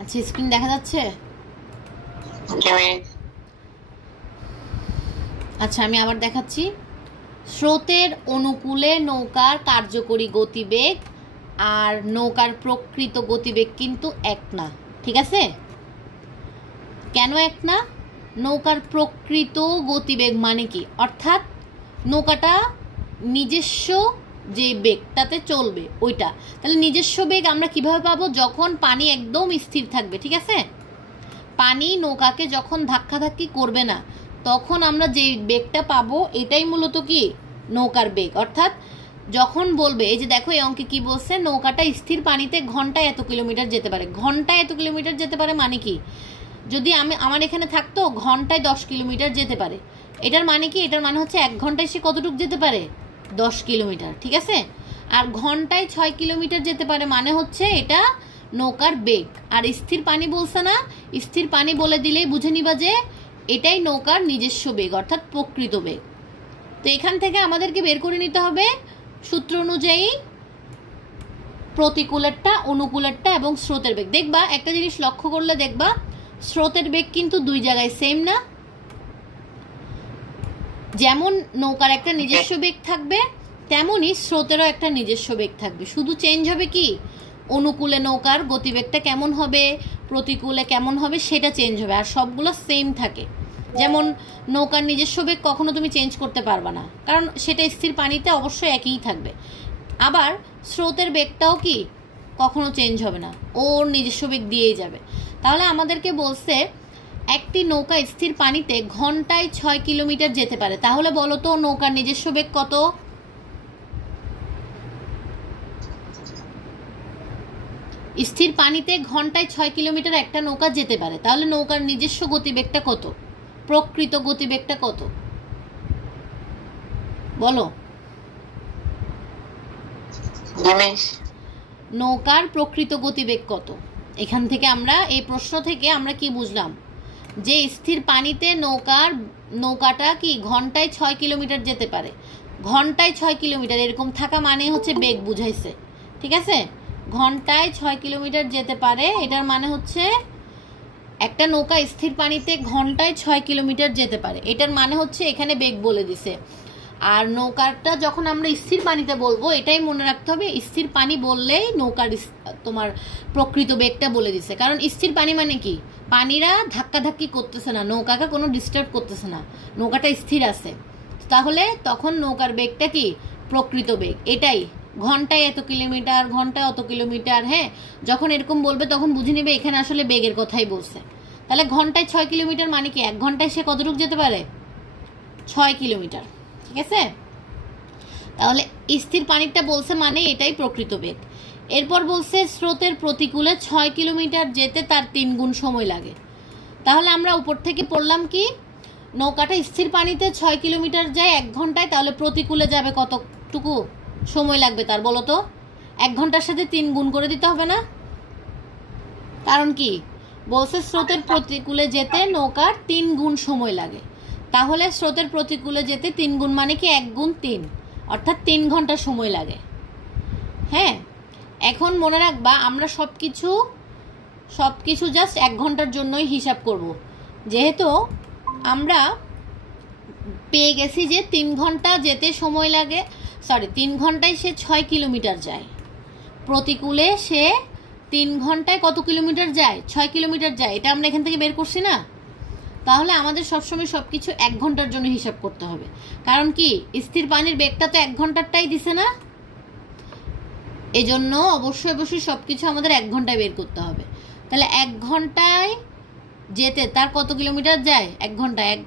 আচ্ছা, স্ক্রিন দেখা যাচ্ছে? আচ্ছা, আমি আবার দেখাচ্ছি। স্রোতের অনুকূলে নৌকার কার্যকরী গতিবেগ আর নৌকার প্রকৃত গতিবেগ কিন্তু এক না। ঠিক আছে? কেন এক না? নৌকার প্রকৃত গতিবেগ মানে কি? অর্থাৎ নৌকাটা নিজস্ব যে বেগটাতে চলবে ওইটা। তাহলে নিজস্ব বেগ আমরা কিভাবে পাবো? যখন পানি একদম স্থির থাকবে। ঠিক আছে? পানি নৌকাকে যখন ধাক্কাধাক্কি করবে না, তখন আমরা যে বেগটা পাবো এটাই মূলত কি? নৌকার বেগ। অর্থাৎ যখন বলবে, এই যে দেখো এই অঙ্কে কি বলছে, নৌকাটা স্থির পানিতে ঘন্টায় এত কিলোমিটার যেতে পারে। ঘন্টায় এত কিলোমিটার যেতে পারে মানে কি? যদি আমার এখানে থাকতো ঘন্টায় 10 কিলোমিটার যেতে পারে, এটার মানে কি? এটার মানে হচ্ছে 1 ঘন্টায় সে কতটুকু যেতে পারে? 10 কিলোমিটার। ঠিক আছে? আর ঘন্টায় 6 কিলোমিটার যেতে পারে মানে হচ্ছে এটা নৌকার বেগ। আর স্থির পানি বলছে না, স্থির পানি বলে দিলেই বুঝে নিবা যে এটাই নৌকার নিজস্ব বেগ, অর্থাৎ প্রকৃত বেগ। তো এখান থেকে আমাদেরকে বের করে নিতে হবে সূত্র অনুযায়ী প্রতিকূলেরটা, অনুকূলেরটা এবং স্রোতের বেগ। দেখবা একটা জিনিস লক্ষ্য করলে দেখবা স্রোতের বেগ কিন্তু দুই জায়গায় সেম না। যেমন নৌকার একটা নিজস্ব বেগ থাকবে, তেমনই স্রোতেরও একটা নিজস্ব বেগ থাকবে। শুধু চেঞ্জ হবে কি? অনুকূলে নৌকার গতিবেগটা কেমন হবে, প্রতিকূলে কেমন হবে সেটা চেঞ্জ হবে, আর সবগুলো সেম থাকে। যেমন নৌকার নিজস্ব বেগ কখনো তুমি চেঞ্জ করতে পারবা না, কারণ সেটা স্থির পানিতে অবশ্যই একই থাকবে। আবার স্রোতের বেগটাও কি কখনো চেঞ্জ হবে না, ওর নিজস্ব বেগ দিয়েই যাবে। তাহলে আমাদেরকে বলছে একটি নৌকা স্থির পানিতে ঘন্টায় 6 কিলোমিটার যেতে পারে। তাহলে বলো তো নৌকার নিজস্ব বেগ কত? স্থির পানিতে ঘন্টায় 6 কিলোমিটার একটা নৌকা যেতে পারে, তাহলে নৌকার নিজস্ব গতিবেগটা কত? প্রকৃত গতিবেগটা কত বলো? নৌকার প্রকৃত গতিবেগ কত? এখান থেকে আমরা, এই প্রশ্ন থেকে আমরা কি বুঝলাম? যে স্থির পানিতে নৌকাটা কি ঘন্টায় 6 কিলোমিটার যেতে পারে। ঘন্টায় 6 কিলোমিটার এরকম থাকা মানে হচ্ছে বেগ বুঝাইছে। ঠিক আছে? ঘন্টায় 6 কিলোমিটার যেতে পারে, এটার মানে হচ্ছে একটা নৌকা স্থির পানিতে ঘন্টায় 6 কিলোমিটার যেতে পারে, এটার মানে হচ্ছে এখানে বেগ বলে দিছে। আর নৌকাটা যখন আমরা স্থির পানিতে বলবো, এটাই মনে রাখতে হবে, স্থির পানি বললেই নৌকার তোমার প্রকৃত বেগটা বলে দিছে। কারণ স্থির পানি মানে কি? পানিরা ধাক্কাধাক্কি করতেছে না, নৌকাকে কোনো ডিস্টার্ব করতেছে না, নৌকাটা স্থির আছে। তাহলে তখন নৌকার বেগটা কি? প্রকৃত বেগ। এটাই ঘন্টায় এত কিলোমিটার, ঘন্টায় অত কিলোমিটার। হ্যাঁ, যখন এরকম বলবে তখন বুঝে নেবে এখানে আসলে বেগের কথাই বলছে। তাহলে ঘন্টায় 6 কিলোমিটার মানে কি? 1 ঘন্টায় সে কতটুকু যেতে পারে? 6 কিলোমিটার। ঠিক আছে? তাহলে স্থির পানিটা বলছে মানে এটাই প্রকৃত বেগ। এরপর বলছে স্রোতের প্রতিকূলে 6 কিলোমিটার যেতে তার 3 গুণ সময় লাগে। তাহলে আমরা উপর থেকে পড়লাম কি? নৌকাটা স্থির পানিতে 6 কিলোমিটার যায় 1 ঘন্টায়, তাহলে প্রতিকূলে যাবে কতটুকু সময় লাগবে তার বলো তো? 1 ঘন্টার সাথে 3 গুণ করে দিতে হবে না? কারণ কি বলছে? স্রোতের প্রতিকূলে যেতে নৌকার 3 গুণ সময় লাগে। তাহলে স্রোতের প্রতিকূলে যেতে 3 গুণ মানে কি 1 গুণ 3, অর্থাৎ 3 ঘন্টা সময় লাগে। হ্যাঁ, এখন মনে রাখবা আমরা সবকিছু জাস্ট 1 ঘন্টার জন্যই হিসাব করব, যেহেতু আমরা পেয়ে গেছি যে 3 ঘন্টা যেতে সময় লাগে। 3 ঘন্টায় সে 6 কিলোমিটার যায়, প্রতিকূলে সে 3 ঘন্টায় কত কিলোমিটার যায়? 6 কিলোমিটার যায়। এটা আমরা এখান থেকে বের করছি না? তাহলে আমাদের সবসময় সবকিছু 1 ঘন্টার জন্য হিসাব করতে হবে। কারণ কি? স্থির পানির বেগটা তো 1 ঘন্টারটাই দিছে না, এজন্য অবশ্যই সবকিছু আমাদের 1 ঘন্টায় বের করতে হবে। তাহলে 1 ঘন্টায় যেতে তার কত কিলোমিটার যায়? 1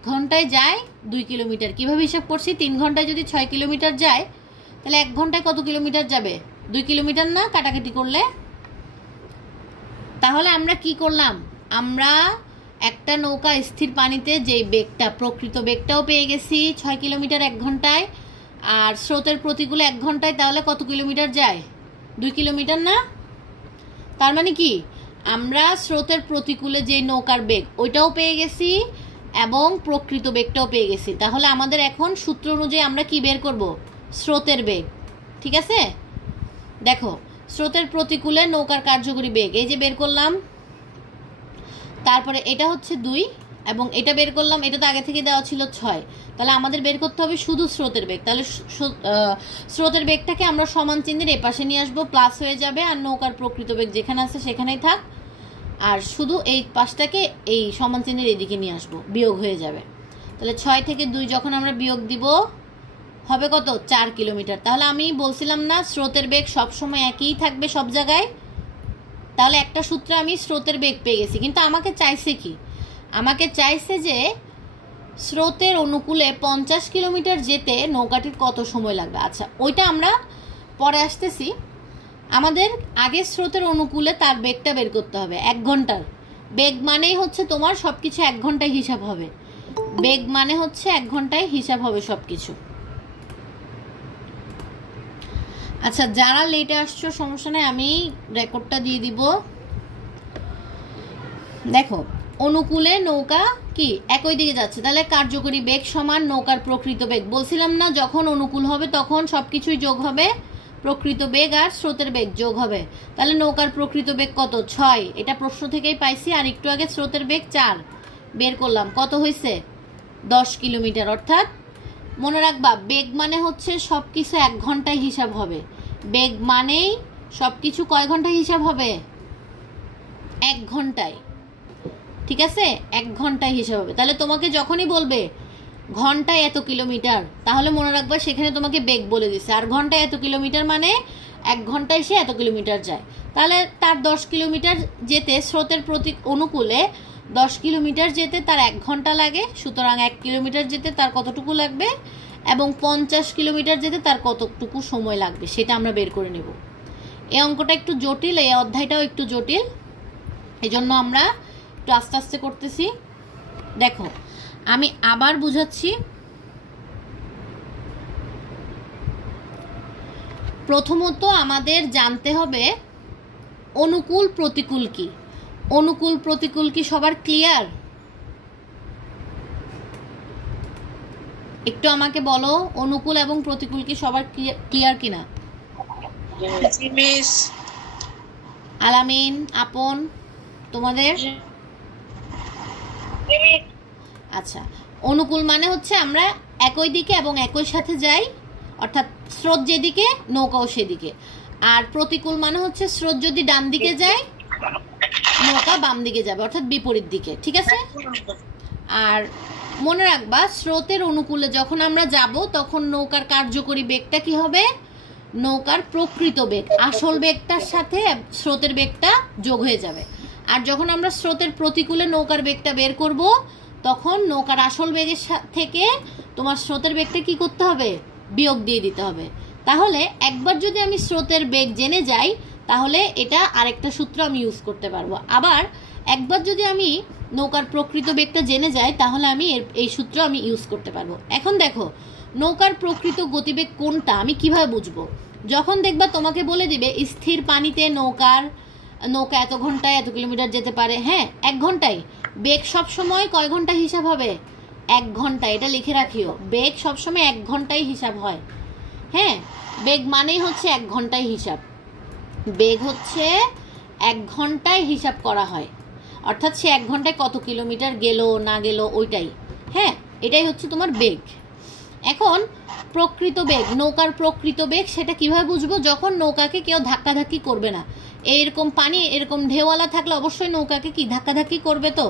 ঘন্টায় যায় 2 কিলোমিটার। কিভাবে হিসাব করছি? 3 ঘন্টায় যদি 6 কিলোমিটার যায়, তাহলে 1 ঘন্টায় কত কিলোমিটার যাবে? 2 কিলোমিটার না কাটাকাটি করলে? তাহলে আমরা কি করলাম? আমরা একটা নৌকা স্থির পানিতে যে বেগটা, প্রকৃত বেগটাও পেয়ে গেছি 6 কিলোমিটার 1 ঘন্টায়, আর স্রোতের প্রতিকূলে 1 ঘন্টায় তাহলে কত কিলোমিটার যায়? 2 কিলোমিটার না? তার মানে কি আমরা স্রোতের প্রতিকূলে যে নৌকার বেগ ওইটাও পেয়ে গেছি এবং প্রকৃত বেগটাও পেয়ে গেছি। তাহলে আমাদের এখন সূত্র অনুযায়ী আমরা কি বের করব? স্রোতের বেগ। ঠিক আছে? দেখো স্রোতের প্রতিকূলে নৌকার কার্যকরী বেগ এই যে বের করলাম, তারপরে এটা হচ্ছে 2 এবং এটা বের করলাম, এটা তো আগে থেকে দেওয়া ছিল 6। তাহলে আমাদের বের করতে হবে শুধু স্রোতের বেগ। তাহলে স্রোতের বেগটাকে আমরা সমান চিহ্নের এপাশে নিয়ে আসবো, প্লাস হয়ে যাবে, আর নৌকার প্রকৃত বেগ যেখানে আছে সেখানেই থাক, আর শুধু এই পাশটাকে এই সমান চিহ্নের এদিকে নিয়ে আসবো, বিয়োগ হয়ে যাবে। তাহলে 6 থেকে 2 যখন আমরা বিয়োগ দিব হবে কত? 4 কিলোমিটার। তাহলে আমি বলছিলাম না স্রোতের বেগ সবসময় একই থাকবে সব জায়গায়? তাহলে একটা সূত্রে আমি স্রোতের বেগ পেয়ে গেছি, কিন্তু আমাকে চাইছে কি? আমাকে চাইছে যে স্রোতের অনুকূলে 50 কিলোমিটার যেতে নৌকাটির কত সময় লাগবে। আচ্ছা, ওইটা আমরা পরে আসতেছি। আমাদের আগে স্রোতের অনুকূলে তার বেগটা বের করতে হবে। 1 ঘন্টার বেগ মানেই হচ্ছে তোমার সব কিছু 1 ঘন্টায় হিসাব হবে। বেগ মানে হচ্ছে 1 ঘন্টায় হিসাব হবে সব কিছু। আচ্ছা, যারা লেটে আসছো সমস্যা নেই, আমি রেকর্ডটা দিয়ে দিব। দেখো, অনুকূলে নৌকা কি একই দিকে যাচ্ছে, তাহলে কার্যকরী বেগ সমান নৌকার প্রকৃত বেগ। বলছিলাম না যখন অনুকূল হবে তখন সবকিছুই যোগ হবে, প্রকৃত বেগ আর স্রোতের বেগ যোগ হবে। তাহলে নৌকার প্রকৃত বেগ কত? 6। এটা প্রশ্ন থেকেই পাইছি। আর একটু আগে স্রোতের বেগ 4 বের করলাম, কত হয়েছে? 10 কিলোমিটার। অর্থাৎ মনে রাখবা, বেগ মানে হচ্ছে সব কিছু 1 ঘন্টায় হিসাব হবে। বেগ মানেই সব কিছু কয় ঘন্টায় হিসাব হবে? 1 ঘন্টায়। ঠিক আছে, 1 ঘন্টায় হিসাব হবে। তাহলে তোমাকে যখনই বলবে ঘন্টায় এত কিলোমিটার, তাহলে মনে রাখবা সেখানে তোমাকে বেগ বলে দিচ্ছে। আর ঘন্টায় এত কিলোমিটার মানে 1 ঘন্টায় সে এত কিলোমিটার যায়। তাহলে তার 10 কিলোমিটার যেতে স্রোতের প্রতি অনুকূলে 10 কিলোমিটার যেতে তার 1 ঘন্টা লাগে। সুতরাং 1 কিলোমিটার যেতে তার কতটুকু লাগবে এবং 50 কিলোমিটার যেতে তার কতটুকু সময় লাগবে সেটা আমরা বের করে নেব। এই অঙ্কটা একটু জটিল, এই অধ্যায়টাও একটু জটিল, এই জন্য আমরা একটু আস্তে আস্তে করতেছি। দেখো, আমি আবার বুঝাচ্ছি। প্রথমত আমাদের জানতে হবে অনুকূল প্রতিকূল কি। অনুকূল প্রতিকূল কি সবার ক্লিয়ার? একটু আমাকে বলো, অনুকূল এবং প্রতিকূল কি সবার ক্লিয়ার কিনা? আলামিন, আপন, তোমাদের? আচ্ছা, অনুকূল মানে হচ্ছে আমরা একই দিকে এবং একই সাথে যাই, অর্থাৎ স্রোত যেদিকে নৌকাও সেদিকে। আর প্রতিকূল মানে হচ্ছে স্রোত যদি ডান দিকে যায় নৌকা বাম দিকে যাবে, অর্থাৎ বিপরীত দিকে। ঠিক আছে? আর মনে রাখবা, স্রোতের অনুকূলে যখন আমরা যাব তখন নৌকার কার্যকরী বেগটা কি হবে? নৌকার প্রকৃত বেগ, আসল বেগটার সাথে স্রোতের বেগটা যোগ হয়ে যাবে। আর যখন আমরা স্রোতের প্রতিকূলে নৌকার বেগটা বের করব তখন নৌকার আসল বেগের থেকে তোমার স্রোতের বেগটা কি করতে হবে? বিয়োগ দিয়ে দিতে হবে। তাহলে একবার যদি আমি স্রোতের বেগ জেনে যাই তাহলে এটা আরেকটা সূত্র আমি ইউজ করতে পারবো। আবার একবার যদি আমি নৌকার প্রকৃত বেগটা জেনে যাই তাহলে আমি এই সূত্র আমি ইউজ করতে পারবো। এখন দেখো, নৌকার প্রকৃত গতিবেগ কোনটা আমি কিভাবে বুঝবো? যখন দেখবা তোমাকে বলে দিবে স্থির পানিতে নৌকা এত ঘন্টায় এত কিলোমিটার যেতে পারে। হ্যাঁ, 1 ঘন্টায়। বেগ সবসময় কয় ঘন্টা হিসাব হবে? 1 ঘন্টা। এটা লিখে রাখিও, বেগ সবসময় 1 ঘন্টায় হিসাব হয়। হ্যাঁ, বেগ মানেই হচ্ছে 1 ঘন্টায় হিসাব। বেগ হচ্ছে 1 ঘন্টায় হিসাব করা হয়, অর্থাৎ সে 1 ঘন্টায় কত কিলোমিটার গেল না গেল ওইটাই। হ্যাঁ, এটাই হচ্ছে তোমার বেগ। এখন প্রকৃত বেগ, নৌকার প্রকৃত বেগ সেটা কিভাবে বুঝবো? যখন নৌকাকে কেউ ধাক্কাধাক্কি করবে না। এরকম পানি এরকম ঢেউওয়ালা থাকলে অবশ্যই নৌকাকে কি ধাক্কাধাক্কি করবে তো,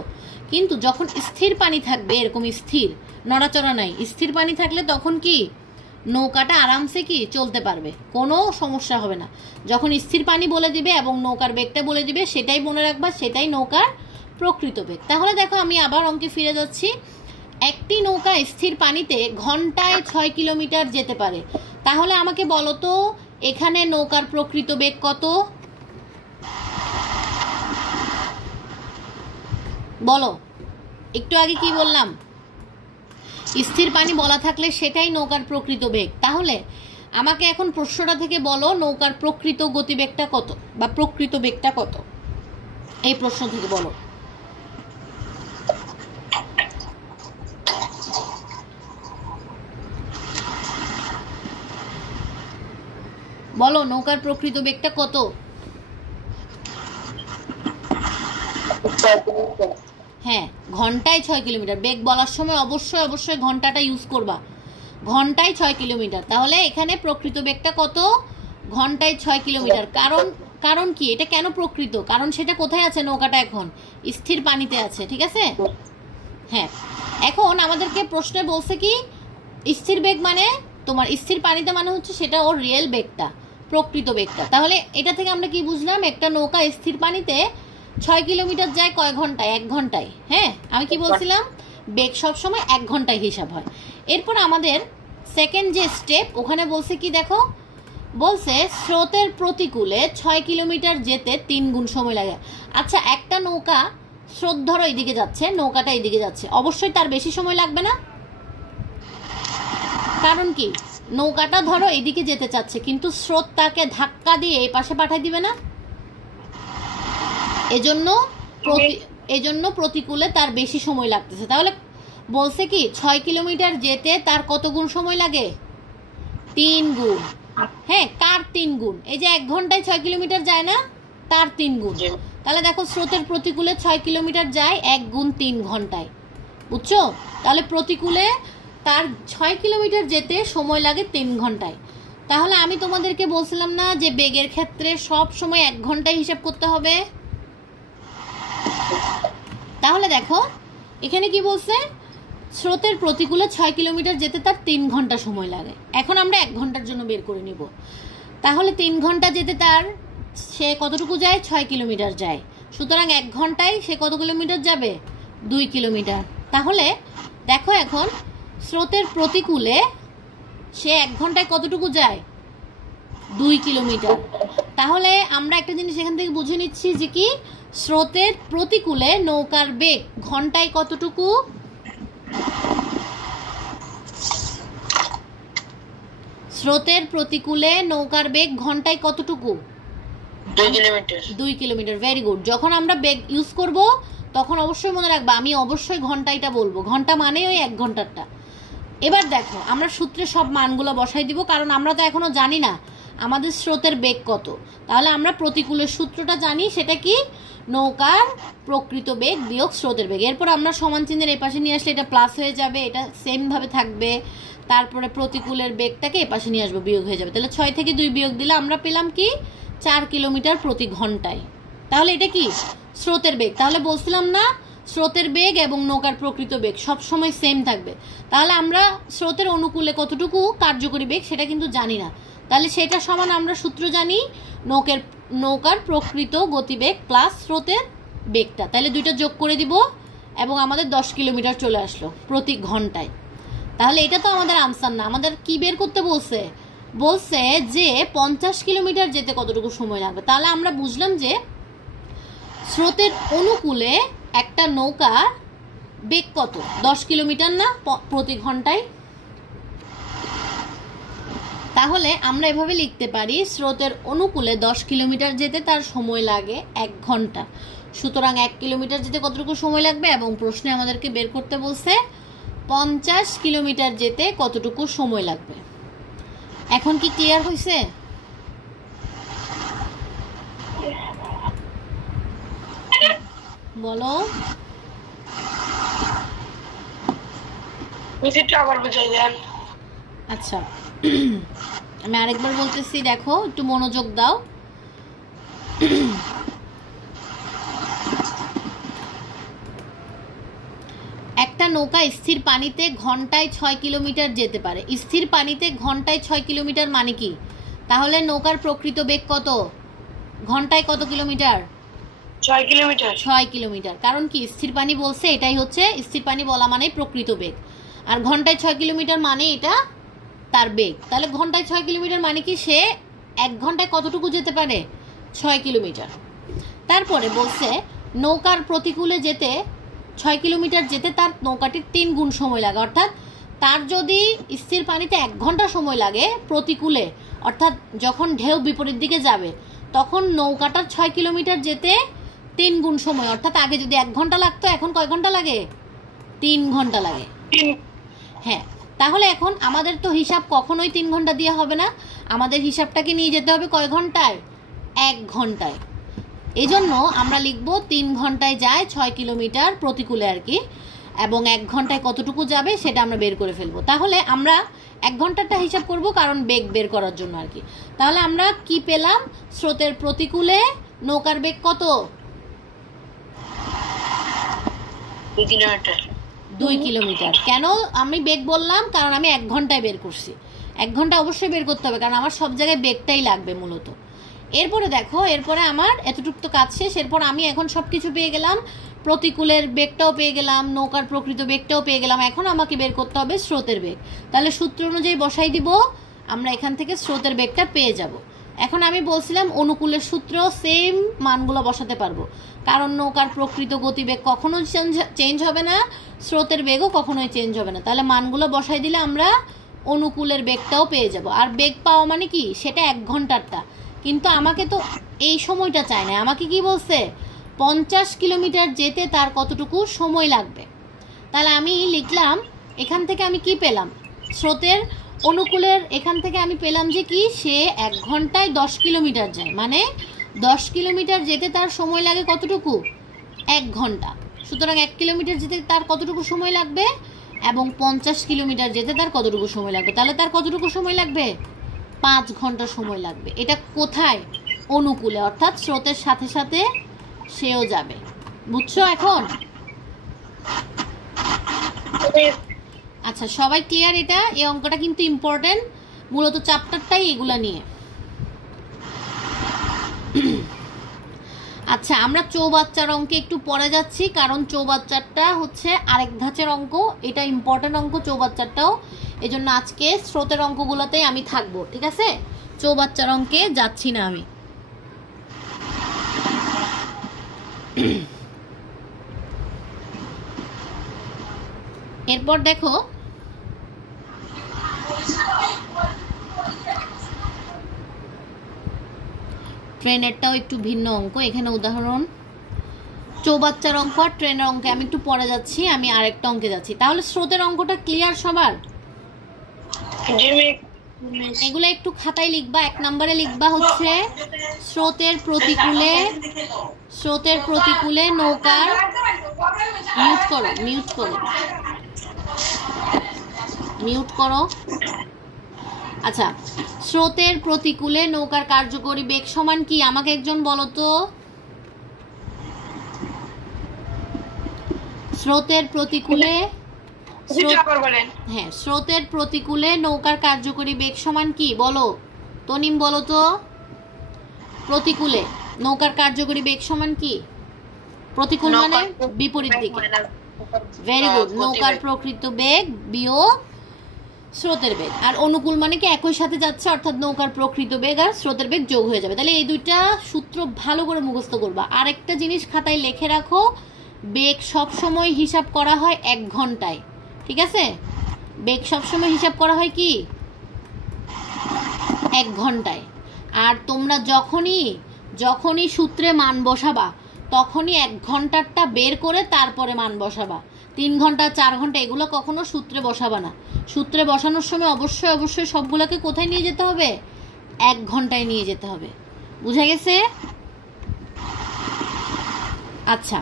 কিন্তু যখন স্থির পানি থাকবে, এরকম স্থির, নড়াচড়া নাই, স্থির পানি থাকলে তখন কি নৌকাটা আরামসে কি চলতে পারবে, কোনো সমস্যা হবে না। যখন স্থির পানি বলে দিবে এবং নৌকার বেগটা বলে দিবে সেটাই মনে রাখবা, সেটাই নৌকার প্রকৃত বেগ। তাহলে দেখো, আমি আবার অঙ্কে ফিরে যাচ্ছি। একটি নৌকা স্থির পানিতে ঘন্টায় 6 কিলোমিটার যেতে পারে। তাহলে আমাকে বলো তো এখানে নৌকার প্রকৃত বেগ কত? বলো, একটু আগে কি বললাম? স্থির পানি বলা থাকলে সেটাই নৌকার প্রকৃত বেগ। তাহলে আমাকে এখন প্রশ্নটা থেকে বলো নৌকার প্রকৃত গতিবেগটা কত বা প্রকৃত বেগটা কত? এই প্রশ্ন থেকে বলো। বলো, নৌকার প্রকৃত বেগটা কত? হ্যাঁ, ঘন্টায় 6 কিলোমিটার। বেগ বলার সময় অবশ্যই অবশ্যই ঘন্টাটা ইউজ করবা। ঘন্টায় 6 কিলোমিটার। তাহলে এখানে প্রকৃত বেগটা কত? ঘন্টায় 6 কিলোমিটার। কারণ কি এটা কেন প্রকৃত? কারণ সেটা কোথায় আছে? নৌকাটা এখন স্থির পানিতে আছে, ঠিক আছে? হ্যাঁ, এখন আমাদেরকে প্রশ্নে বলছে কি স্থির বেগ মানে তোমার স্থির পানিতে মানে হচ্ছে সেটা ওর রিয়েল বেগটা, প্রকৃত বেগটা। তাহলে এটা থেকে আমরা কি বুঝলাম? একটা নৌকা স্থির পানিতে 6 কিলোমিটার যায় কয় ঘন্টায়? 1 ঘন্টায়। হ্যাঁ, আমি কি বলছিলাম? বেগ সবসময় 1 ঘন্টায় হিসাব হয়। এরপর আমাদের সেকেন্ড যে স্টেপ, ওখানে বলছে কি দেখো, বলছে স্রোতের প্রতিকূলে 6 কিলোমিটার যেতে 3 গুণ সময় লাগে। আচ্ছা, একটা নৌকা স্রোত ধরো এইদিকে যাচ্ছে, নৌকাটা এইদিকে যাচ্ছে, অবশ্যই তার বেশি সময় লাগবে না? কারণ কি নৌকাটা ধরো এইদিকে যেতে চাচ্ছে, কিন্তু স্রোত তাকে ধাক্কা দিয়ে এই পাশে পাঠাই দিবে না? এজন্য প্রতিকূলে তার বেশি সময় লাগতেছে। তাহলে বলছে কি 6 কিলোমিটার যেতে তার কত গুণ সময় লাগে? 3 গুণ। হ্যাঁ, কার 3 গুণ? এই যে 1 ঘন্টায় 6 কিলোমিটার যায় না, তার 3 গুণ। তাহলে দেখো স্রোতের প্রতিকূলে 6 কিলোমিটার যায় 1 গুণ 3 ঘন্টায়, বুঝছো? তাহলে প্রতিকূলে তার 6 কিলোমিটার যেতে সময় লাগে 3 ঘন্টায়। তাহলে আমি তোমাদেরকে বলছিলাম না যে বেগের ক্ষেত্রে সব সময় 1 ঘন্টায় হিসাব করতে হবে? তাহলে দেখো এখানে কি বলছে, স্রোতের প্রতিকূলে 6 কিলোমিটার যেতে তার 3 ঘন্টা সময় লাগে। এখন আমরা 1 ঘন্টার জন্য বের করে নিব। তাহলে 3 ঘন্টা যেতে তার সে কতটুকু যায়? 6 কিলোমিটার যায়। সুতরাং 1 ঘন্টায় সে কত কিলোমিটার যাবে? 2 কিলোমিটার। তাহলে দেখো এখন স্রোতের প্রতিকূলে সে 1 ঘন্টায় কতটুকু যায়? 2 কিলোমিটার। তাহলে আমরা একটা জিনিস এখান থেকে বুঝে নিচ্ছি যে কি স্রোতের প্রতিকূলে নৌকার বেগ ঘন্টায় কতটুকু? স্রোতের প্রতিকূলে নৌকার বেগ ঘন্টায় কতটুকু? 2 কিলোমিটার। 2 কিলোমিটার। Very good. যখন আমরা বেগ ইউজ করব তখন অবশ্যই মনে রাখবা আমি অবশ্যই ঘন্টাইটা বলবো, ঘন্টা মানে ওই 1 ঘন্টারটা। এবার দেখো আমরা সূত্রে সব মানগুলো বসাই দিব, কারণ আমরা তো এখনো জানি না আমাদের স্রোতের বেগ কত। তাহলে আমরা প্রতিকূলের সূত্রটা জানি, সেটা কি? নৌকার প্রকৃত বেগ বিয়োগ স্রোতের বেগ। এরপর আমরা সমান চিহ্নের এই পাশে নিয়ে আসলে এটা প্লাস হয়ে যাবে, এটা সেম ভাবে থাকবে। তারপরে প্রতিকূলের বেগটাকে এই পাশে নিয়ে আসবো, বিয়োগ হয়ে যাবে। তাহলে 6 থেকে 2 বিয়োগ দিলে আমরা পেলাম কি 4 কিলোমিটার প্রতি ঘন্টায়। তাহলে এটা কি স্রোতের বেগ। তাহলে বলছিলাম না স্রোতের বেগ এবং নৌকার প্রকৃত বেগ সব সময় সেম থাকবে। তাহলে আমরা স্রোতের অনুকূলে কতটুকু কার্যকরী বেগ সেটা কিন্তু জানি না। তাহলে সেটা সমান আমরা সূত্র জানি নৌকার প্রকৃত গতিবেগ প্লাস স্রোতের বেগটা। তাহলে দুইটা যোগ করে দিব এবং আমাদের 10 কিলোমিটার চলে আসলো প্রতি ঘন্টায়। তাহলে এটা তো আমাদের আনসার না, আমাদের কি বের করতে বলছে? বলছে যে 50 কিলোমিটার যেতে কতটুকু সময় লাগবে। তাহলে আমরা বুঝলাম যে স্রোতের অনুকূলে একটা নৌকার বেগ কত? 10 কিলোমিটার না প্রতি ঘন্টায়। তাহলে আমরা এভাবে লিখতে পারি স্রোতের অনুকূলে 10 কিলোমিটার যেতে তার সময় লাগে 1 ঘন্টা। সুতরাং 1 কিলোমিটার যেতে কতটুকু সময় লাগবে, এবং প্রশ্নে আমাদেরকে বের করতে বলছে 50 কিলোমিটার যেতে কতটুকু সময় লাগবে। এখন কি ক্লিয়ার হয়েছে? বলো। আবার বুঝাই দেন। আচ্ছা, আমি আরেকবার বলতেছি, দেখো একটু মনোযোগ দাও। একটা নৌকা স্থির পানিতে ঘন্টায় 6 কিলোমিটার যেতে পারে। স্থির পানিতে ঘন্টায় 6 কিলোমিটার মানে কি? তাহলে নৌকার প্রকৃত বেগ কত? ঘন্টায় কত কিলোমিটার? 6 কিলোমিটার। 6 কিলোমিটার। কারণ কি স্থির পানি বলছে, এটাই হচ্ছে স্থির পানি বলা মানে প্রকৃত বেগ, আর ঘন্টায় 6 কিলোমিটার মানে এটা তার বেগ। তাহলে ঘন্টায় 6 কিলোমিটার মানে কি সে 1 ঘন্টায় কতটুকু যেতে পারে? 6 কিলোমিটার। তারপরে বলছে নৌকার প্রতিকূলে যেতে 6 কিলোমিটার যেতে তার নৌকাটির 3 গুণ সময় লাগে। অর্থাৎ তার যদি স্থির পানিতে 1 ঘন্টা সময় লাগে প্রতিকূলে, অর্থাৎ যখন ঢেউ বিপরীত দিকে যাবে, তখন নৌকাটার 6 কিলোমিটার যেতে 3 গুণ সময়, অর্থাৎ আগে যদি 1 ঘন্টা লাগতো এখন কয় ঘন্টা লাগে? 3 ঘন্টা লাগে। হ্যাঁ, তাহলে এখন আমাদের তো হিসাব কখনোই 3 ঘন্টা দিয়ে হবে না, আমাদের হিসাবটাকে নিয়ে যেতে হবে কয় ঘন্টায়? 1 ঘন্টায়। এই জন্য আমরা লিখব 3 ঘন্টায় যায় 6 কিলোমিটার প্রতিকূলে আর কি, এবং 1 ঘন্টায় কতটুকু যাবে সেটা আমরা বের করে ফেলবো। তাহলে আমরা 1 ঘন্টাটা হিসাব করব, কারণ বেগ বের করার জন্য আর কি। তাহলে আমরা কি পেলাম? স্রোতের প্রতিকূলে নৌকার বেগ কত? 2 কিলোমিটার। 2 কিলোমিটার। কেন আমি বেগ বললাম? কারণ আমি 1 ঘন্টায় বের করছি। 1 ঘন্টা অবশ্যই বের করতে হবে, কারণ আমার সব জায়গায় বেগটাই লাগবে মূলত। এরপরে দেখো, এরপরে আমার এতটুকু তো কাজ শেষ। এরপর আমি এখন সব কিছু পেয়ে গেলাম, প্রতিকূলের বেগটাও পেয়ে গেলাম, নৌকার প্রকৃত বেগটাও পেয়ে গেলাম। এখন আমাকে বের করতে হবে স্রোতের বেগ। তাহলে সূত্র অনুযায়ী বসাই দিব, আমরা এখান থেকে স্রোতের বেগটা পেয়ে যাব। এখন আমি বলছিলাম অনুকূলের সূত্র সেম মানগুলো বসাতে পারবো, কারণ নৌকার প্রকৃত গতিবেগ কখনো চেঞ্জ হবে না, স্রোতের বেগও কখনোই চেঞ্জ হবে না। তাহলে মানগুলো বসাই দিলে আমরা অনুকূলের বেগটাও পেয়ে যাব। আর বেগ পাওয়া মানে কি? সেটা 1 ঘন্টারটা। কিন্তু আমাকে তো এই সময়টা চাই না, আমাকে কি বলছে? 50 কিলোমিটার যেতে তার কতটুকু সময় লাগবে। তাহলে আমি লিখলাম, এখান থেকে আমি কি পেলাম? স্রোতের অনুকূলের এখান থেকে আমি পেলাম যে কি, সে 1 ঘন্টায় 10 কিলোমিটার যায়, মানে 10 কিলোমিটার যেতে তার সময় লাগে কতটুকু? 1 ঘন্টা। সুতরাং 1 কিলোমিটার যেতে তার কতটুকু সময় লাগবে, এবং 50 কিলোমিটার যেতে তার কতটুকু সময় লাগবে। তাহলে তার কতটুকু সময় লাগবে? 5 ঘন্টা সময় লাগবে। এটা কোথায়? অনুকূলে, অর্থাৎ স্রোতের সাথে সাথে সেও যাবে। বুঝছো এখন? আচ্ছা, সবাই ক্লিয়ার? এটা এই অঙ্কটা কিন্তু ইম্পর্টেন্ট, মূলত চ্যাপ্টারটাই এগুলা নিয়ে। আচ্ছা, আমরা চৌবাচ্চার অঙ্কে একটু পরে যাচ্ছি, কারণ চৌবাচ্চারটা হচ্ছে আরেক ধাঁচের অঙ্ক, এটা ইম্পর্টেন্ট অঙ্ক চৌবাচ্চারটাও। এই জন্য আজকে স্রোতের অঙ্কগুলোতেই আমি থাকবো, ঠিক আছে? চৌবাচ্চার অঙ্কে যাচ্ছি না আমি। এরপর দেখো, ট্রেনেরটাও একটু ভিন্ন অঙ্ক। এখানে উদাহরণ চৌবাচ্চার অঙ্ক আর ট্রেনের অঙ্কে আমি একটু পরে যাচ্ছি, আমি আরেকটা অঙ্কে যাচ্ছি। তাহলে স্রোতের অঙ্কটা ক্লিয়ার সবার? এগুলো একটু খাতায় লিখবা। 1 নম্বরে লিখবা হচ্ছে স্রোতের প্রতিকূলে নৌকার, মিউট করো। আচ্ছা, স্রোতের প্রতিকূলে নৌকার কার্যকরী বেগ সমান কি? আমাকে একজন বলো তো। স্রোতের প্রতিকূলে স্রোতের প্রতিকূলে নৌকার কার্যকরী বেগ সমান কি? বলো তনিম, বলো তো। প্রতিকূলে নৌকার কার্যকরী বেগ সমান কি? প্রতিকূল মানে বিপরীত দিকে। Very good. নৌকার প্রকৃত বেগ বিয়োগ স্রোতের বেগ। আর অনুকূল মানে কি? একই সাথে যাচ্ছে, অর্থাৎ নৌকার প্রকৃত বেগ আর স্রোতের বেগ যোগ হয়ে যাবে। তাহলে এই দুইটা সূত্র ভালো করে মুখস্থ করবা। আরেকটা জিনিস খাতায় লিখে রাখো, বেগ সবসময় হিসাব করা হয় 1 ঘন্টায়, ঠিক আছে? বেগ সবসময় হিসাব করা হয় কি? 1 ঘন্টায়। আর তোমরা যখনই সূত্রে মান বসাবা, তখনই 1 ঘন্টারটা বের করে তারপরে মান বসাবা। 3 ঘন্টা 4 ঘন্টা এগুলো কখনো সূত্রে বসাবা না। সূত্রে বসানোর সময় অবশ্যই সবগুলোকে কোথায় নিয়ে যেতে হবে? 1 ঘন্টায় নিয়ে যেতে হবে। বুঝা গেছে? আচ্ছা,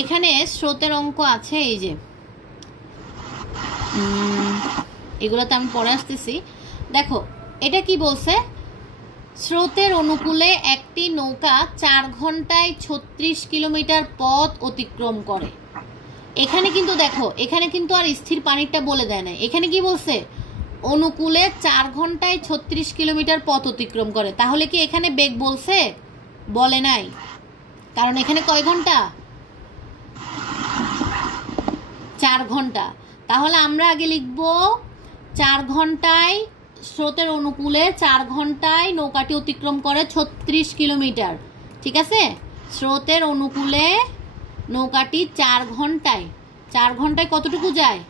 এখানে স্রোতের অঙ্ক আছে, এই যে এগুলোতে আমি পরে আসতেছি। দেখো এটা কি বলছে? স্রোতের অনুকূলে একটি নৌকা 4 ঘন্টায় 36 কিলোমিটার পথ অতিক্রম করে। এখানে কিন্তু দেখো, এখানে কিন্তু আর স্থির পানিটা বলে দেয় না। এখানে কি বলছে? অনুকূলে 4 ঘন্টায় 36 কিলোমিটার পথ অতিক্রম করে। তাহলে কি এখানে বেগ বলছে? বলে নাই, কারণ এখানে কয় ঘন্টা? 4 ঘন্টা। তাহলে আমরা আগে লিখব 4 ঘন্টায়, স্রোতের অনুকূলে 4 ঘন্টায় নৌকাটি অতিক্রম করে 36 কিলোমিটার, ঠিক আছে? স্রোতের অনুকূলে নৌকাটি 4 ঘন্টায় কতটুকু যায়?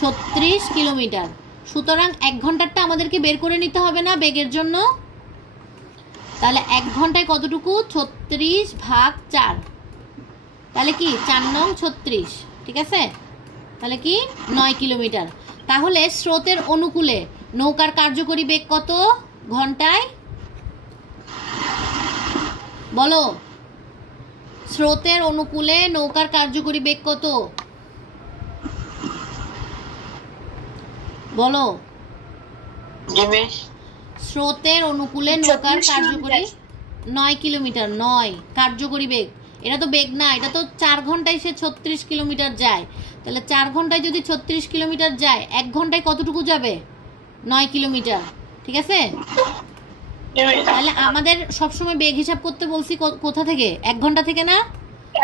36 কিলোমিটার। সুতরাং 1 ঘন্টারটা আমাদেরকে বের করে নিতে হবে না বেগের জন্য। তাহলে 1 ঘন্টায় কতটুকু? 36 ভাগ 4, তাহলে কি 4 নং 36, ঠিক আছে? তাহলে কি 9 কিলোমিটার। তাহলে স্রোতের অনুকূলে নৌকার কার্যকরী বেগ কত ঘন্টায়? বলো। স্রোতের অনুকূলে নৌকার কার্যকরী বেগ কত? বলো। স্রোতের অনুকূলে নৌকার কার্যকরী 9 কিলোমিটার। 9 কার্যকরী বেগ। এটা তো বেগ না, এটা তো 4 ঘন্টায় সে 36 কিলোমিটার যায়। তাহলে 4 ঘন্টায় যদি 36 কিলোমিটার যায়, 1 ঘন্টায় কতটুকু যাবে? 9 কিলোমিটার। ঠিক আছে? তাহলে আমাদের সবসময় বেগ হিসাব করতে বলছি কোথা থেকে? 1 ঘন্টা থেকে না?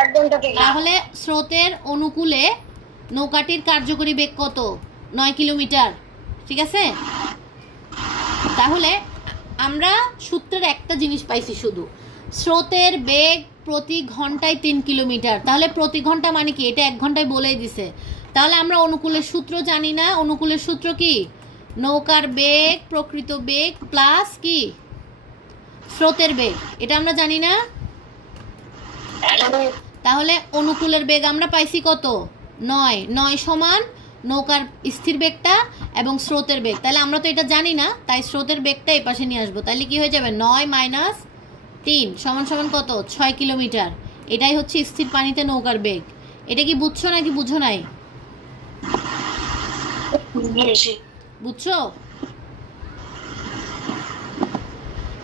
1 ঘন্টা থেকে। তাহলে স্রোতের অনুকূলে নৌকাটির কার্যকরী বেগ কত? 9 কিলোমিটার। ঠিক আছে? তাহলে আমরা সূত্রের একটা জিনিস পাইছি শুধু, স্রোতের বেগ প্রতি ঘন্টায় 3 কিলোমিটার। তাহলে প্রতি ঘন্টা মানে কি? এটা 1 ঘন্টায় বলেই দিছে। তাহলে আমরা অনুকূলের সূত্র জানি না। অনুকূলের সূত্র কি? নৌকার বেগ প্রকৃত বেগ প্লাস কি? স্রোতের বেগ। এটা আমরা জানি না। তাহলে অনুকূলের বেগ আমরা পাইছি কত? 9। 9 সমান নৌকার স্থির বেগটা এবং স্রোতের বেগ। তাহলে আমরা তো এটা জানি না, তাই স্রোতের বেগটা এই পাশে নিয়ে আসবো। তাহলে কি হয়ে যাবে? 9 মাইনাস 3 সমান সমান কত? 6 কিলোমিটার। এটাই হচ্ছে স্থির পানিতে নৌকার বেগ। এটা কি বুঝছো নাকি বুঝো নাই? বুঝছো?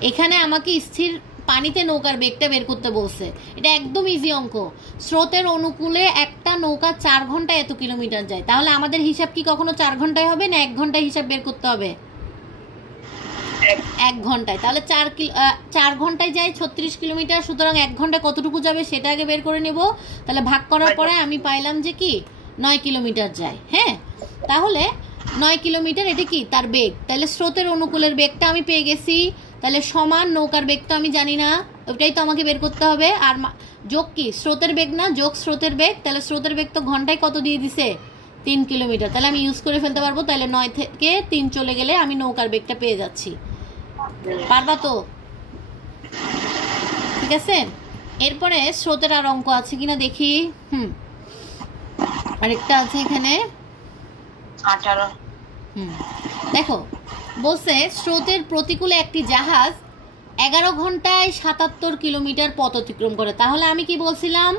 এখানে আমাকে স্থির পানিতে নৌকার বেগটা বের করতে বলছে। এটা একদম ইজি অঙ্ক। স্রোতের অনুকূলে একটা নৌকা 4 ঘন্টায় এত কিলোমিটার যায়। তাহলে আমাদের হিসাব কি কখনো 4 ঘন্টায় হবে না 1 ঘন্টায় হিসাব বের করতে হবে? 1 ঘন্টায়। তাহলে 4 ঘন্টায় যায় 36 কিলোমিটার, সুতরাং 1 ঘন্টায় কতটুকু যাবে সেটা আগে বের করে নেব। তাহলে ভাগ করার পরে আমি পাইলাম যে কি 9 কিলোমিটার যায়। হ্যাঁ, তাহলে 9 কিলোমিটার এটা কি? তার বেগ। তাহলে স্রোতের অনুকূলের বেগটা আমি পেয়ে গেছি। তাহলে সমান নৌকার বেগ তো আমি জানি না, ওটাই তো আমাকে বের করতে হবে। আর যোগ কি? স্রোতের বেগ না, যোগ স্রোতের বেগ। তাহলে স্রোতের বেগ তো ঘন্টায় কত দিয়ে দিছে? 3 কিলোমিটার। তাহলে আমি ইউজ করে ফেলতে পারবো। তাহলে 9 থেকে 3 চলে গেলে আমি নৌকার বেগটা পেয়ে যাচ্ছি। পারবা তো? ঠিক আছে। এরপরে স্রোতের আর অঙ্ক আছে কিনা দেখি। আরেকটা আছে এখানে 18। দেখো বলছে স্রোতের প্রতিকূলে একটি জাহাজ 11 ঘন্টায় 77 কিলোমিটার পথ অতিক্রম করে। তাহলে আমি কি বলছিলাম?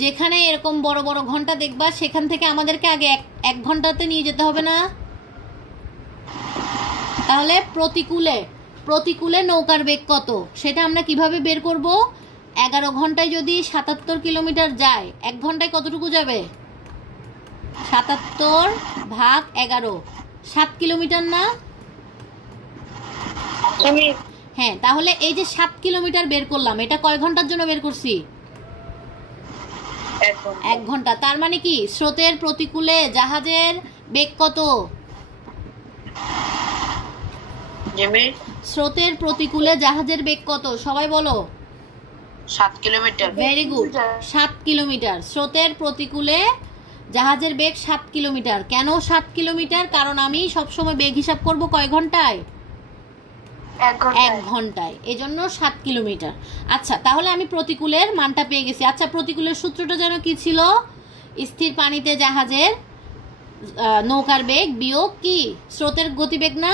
যেখানে এরকম বড় বড় ঘন্টা দেখবা সেখান থেকে আমাদেরকে আগে 1 ঘন্টাতে নিয়ে যেতে হবে না? তাহলে প্রতিকূলে নৌকার বেগ কত সেটা আমরা কিভাবে বের করব? 11 ঘন্টায় যদি 77 কিলোমিটার যায়, 1 ঘন্টায় কতটুকু যাবে? 77 ভাগ 11, 7 কিলোমিটার না? হ্যাঁ, তাহলে এই যে 7 কিলোমিটার বের করলাম, এটা কয় ঘন্টার জন্য বের করছি? 1 ঘন্টা। তার মানে কি স্রোতের প্রতিকূলে জাহাজের বেগ কত? স্রোতের প্রতিকূলে জাহাজের বেগ কত? সবাই বলো। 7 কিলোমিটার। Very good, 7 kilometre. স্রোতের প্রতিকূলে জাহাজের বেগ 7 কিলোমিটার। কেন 7 কিলোমিটার? কারণ আমি সবসময় বেগ হিসাব করব কয় ঘন্টায়? 1 ঘন্টায়। এজন্য 7 কিলোমিটার। আচ্ছা, তাহলে আমি প্রতিকূলের মানটা পেয়ে গেছি। আচ্ছা, প্রতিকূলের সূত্রটা যেন কি ছিল? স্থির পানিতে জাহাজের নৌকার বেগ বিয়োগ কি? স্রোতের গতিবেগ না?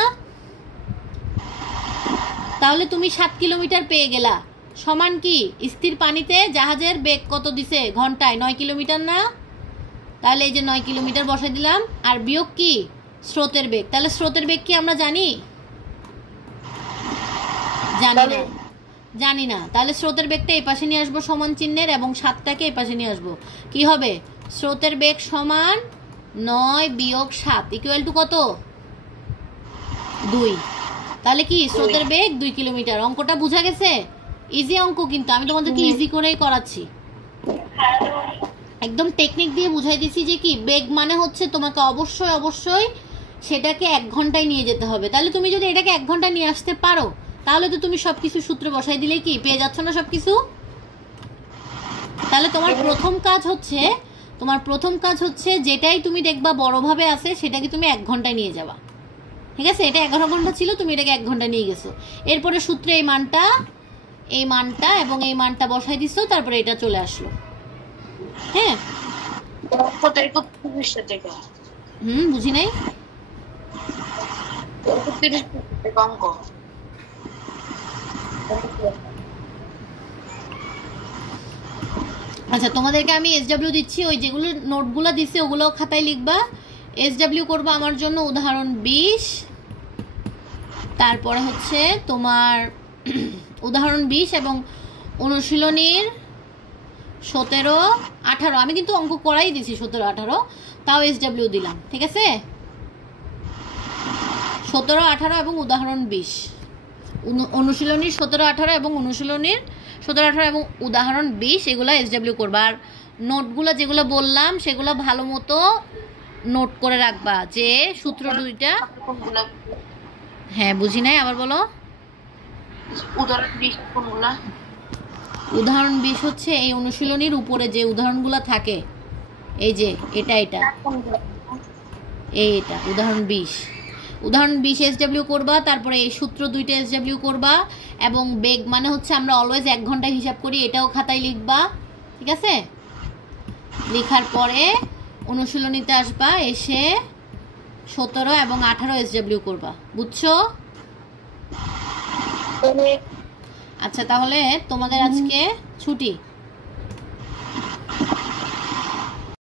তাহলে তুমি 7 কিলোমিটার পেয়ে গেলা। সমান কি? স্থির পানিতে জাহাজের বেগ কত দিছে ঘন্টায়? 9 কিলোমিটার না? তাহলে এই যে 9 কিলোমিটার বসাই দিলাম। আর বিয়োগ কি? স্রোতের বেগ। তাহলে স্রোতের বেগ কি আমরা জানি? জানি না। তাহলে স্রোতের বেগটা এই পাশে নিয়ে আসবো সমান চিহ্নের, এবং 7টাকে এই পাশে নিয়ে আসবো। কি হবে? স্রোতের বেগ সমান 9 বিয়োগ 7 ইকুয়াল টু কত? 2। তাহলে কি স্রোতের বেগ 2 কিলোমিটার। অঙ্কটা বুঝা গেছে? ইজি অঙ্ক, কিন্তু আমি তোমাদেরকে ইজি করেই করাচ্ছি। একদম টেকনিক দিয়ে বুঝাই দিছি যে কি বেগ মানে হচ্ছে তোমাকে অবশ্যই সেটাকে 1 ঘন্টায় নিয়ে যেতে হবে। তাহলে তুমি যদি এটাকে 1 ঘন্টায় নিয়ে আসতে পারো, তাহলে তো তুমি সবকিছু সূত্র বসাই দিলে কি পেয়ে যাচ্ছ না সবকিছু? তাহলে তোমার প্রথম কাজ হচ্ছে যেটাই তুমি দেখবা বড়ভাবে আছে সেটাকে তুমি 1 ঘন্টায় নিয়ে যাবা। ঠিক আছে? এটা 11 ঘন্টা ছিল, তুমি এটাকে 1 ঘন্টা নিয়ে গেছো। এরপরে সূত্রে এই মানটা এবং এই মানটা বসাই দিছো, তারপরে এটা চলে আসলো। হ্যাঁ, বুঝি নাই। 30 অঙ্ক। আচ্ছা, তোমাদেরকে আমি এসডব্লিউ দিচ্ছি, ওই যেগুলো নোটগুলো দিচ্ছি ওগুলো খাতায় লিখবা। এসডব্লিউ করবো আমার জন্য উদাহরণ 20, তারপরে হচ্ছে তোমার উদাহরণ 20 এবং অনুশীলনীর 17, 18। আমি কিন্তু অঙ্ক করাই দিছি 17, 18, তাও এসডব্লিউ দিলাম, ঠিক আছে? 17, 18 এবং উদাহরণ 20, অনুশীলনীর 17, 18 এবং অনুশীলনীর 17, 18 এবং উদাহরণ 20 এগুলো এসডব্লিউ করবা। আর নোটগুলো যেগুলো বললাম সেগুলো ভালো মতো নোট করে রাখবা, যে সূত্র দুইটা। কোনগুলা? হ্যাঁ, বুঝি নাই, আবার বলো। উদাহরণ 20 কোনগুলা? উদাহরণ 20 হচ্ছে এই অনুশীলনীর উপরে যে উদাহরণগুলো থাকে, এই যে এটা এটা এটা উদাহরণ 20। উদাহরণ 20 এসডব্লিউ করবা, তারপরে এই সূত্র দুইটা এসডব্লিউ করবা, এবং বেগ মানে হচ্ছে আমরা অলওয়েজ 1 ঘন্টা হিসাব করি, এটাও খাতায় লিখবা, ঠিক আছে? লেখার পরে অনুশীলনীতে আসবা, এসে 17 এবং 18 এসডব্লিউ করবা, বুঝছো? আচ্ছা, তাহলে তোমাদের আজকে ছুটি।